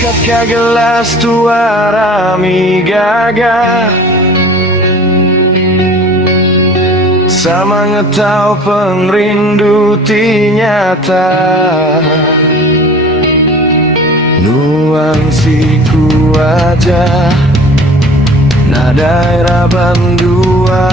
Angkatkah gelas tua rami gagah, sama ngetau pengrindu ti nyata. Nuansiku aja, nada era bandua.